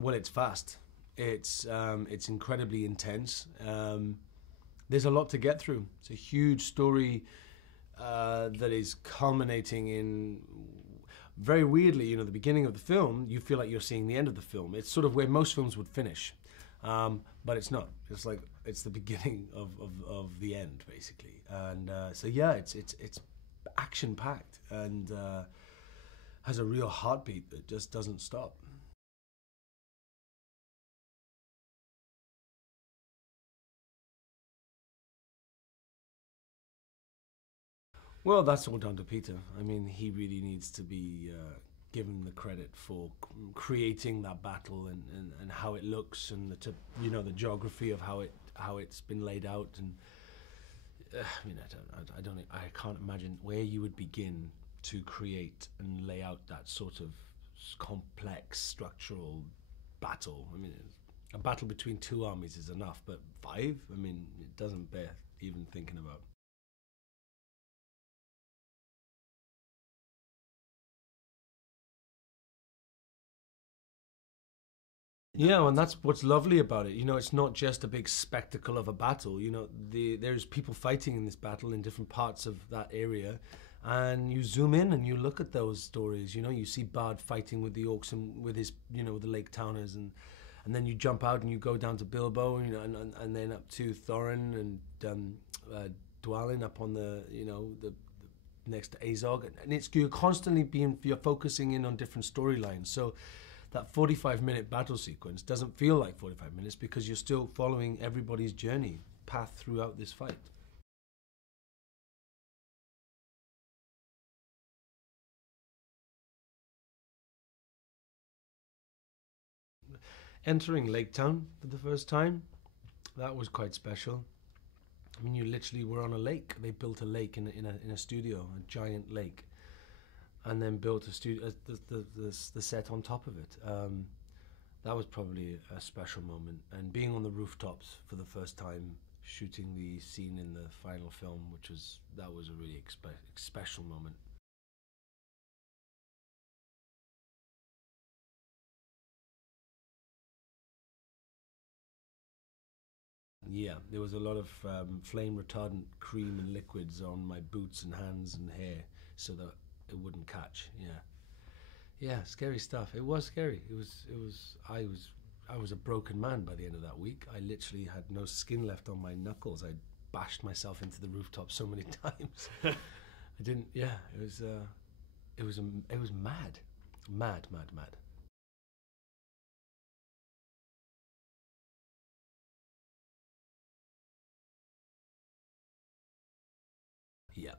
Well, it's fast. It's incredibly intense. There's a lot to get through. It's a huge story that is culminating in, very weirdly, you know, the beginning of the film, you feel like you're seeing the end of the film. It's sort of where most films would finish, but it's not. It's like, it's the beginning of the end, basically. And so yeah, it's action-packed and has a real heartbeat that just doesn't stop. Well, that's all down to Peter. I mean, he really needs to be given the credit for creating that battle and how it looks and the geography of how it's been laid out. And I mean, I can't imagine where you would begin to create and lay out that sort of complex structural battle. I mean, a battle between two armies is enough, but five? I mean, it doesn't bear even thinking about. Yeah, and that's what's lovely about it. You know, it's not just a big spectacle of a battle. You know, there's people fighting in this battle in different parts of that area, and you zoom in and you look at those stories. You know, you see Bard fighting with the orcs and with his, you know, with the Lake Towners, and then you jump out and you go down to Bilbo, you know, and then up to Thorin and Dwalin up on the, you know, the next to Azog, and you're constantly you're focusing in on different storylines. So that 45-minute battle sequence doesn't feel like 45 minutes because you're still following everybody's journey path throughout this fight. Entering Lake Town for the first time, that was quite special. I mean, you literally were on a lake. They built a lake in a studio, a giant lake, and then built a studio, the set on top of it. That was probably a special moment. And being on the rooftops for the first time, shooting the scene in the final film, that was a really special moment. Yeah, there was a lot of flame retardant cream and liquids on my boots and hands and hair so that it wouldn't catch. Yeah. Yeah, scary stuff. It was scary. I was a broken man by the end of that week. I literally had no skin left on my knuckles. I bashed myself into the rooftop so many times. I didn't. Yeah, it was mad, mad, mad, mad. Yeah,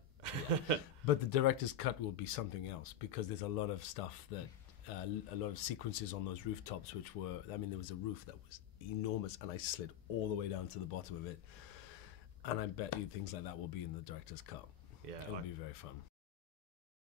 yeah. But the director's cut will be something else because there's a lot of stuff that, a lot of sequences on those rooftops which were, I mean, there was a roof that was enormous and I slid all the way down to the bottom of it. And I bet you things like that will be in the director's cut. Yeah, it'll be very fun.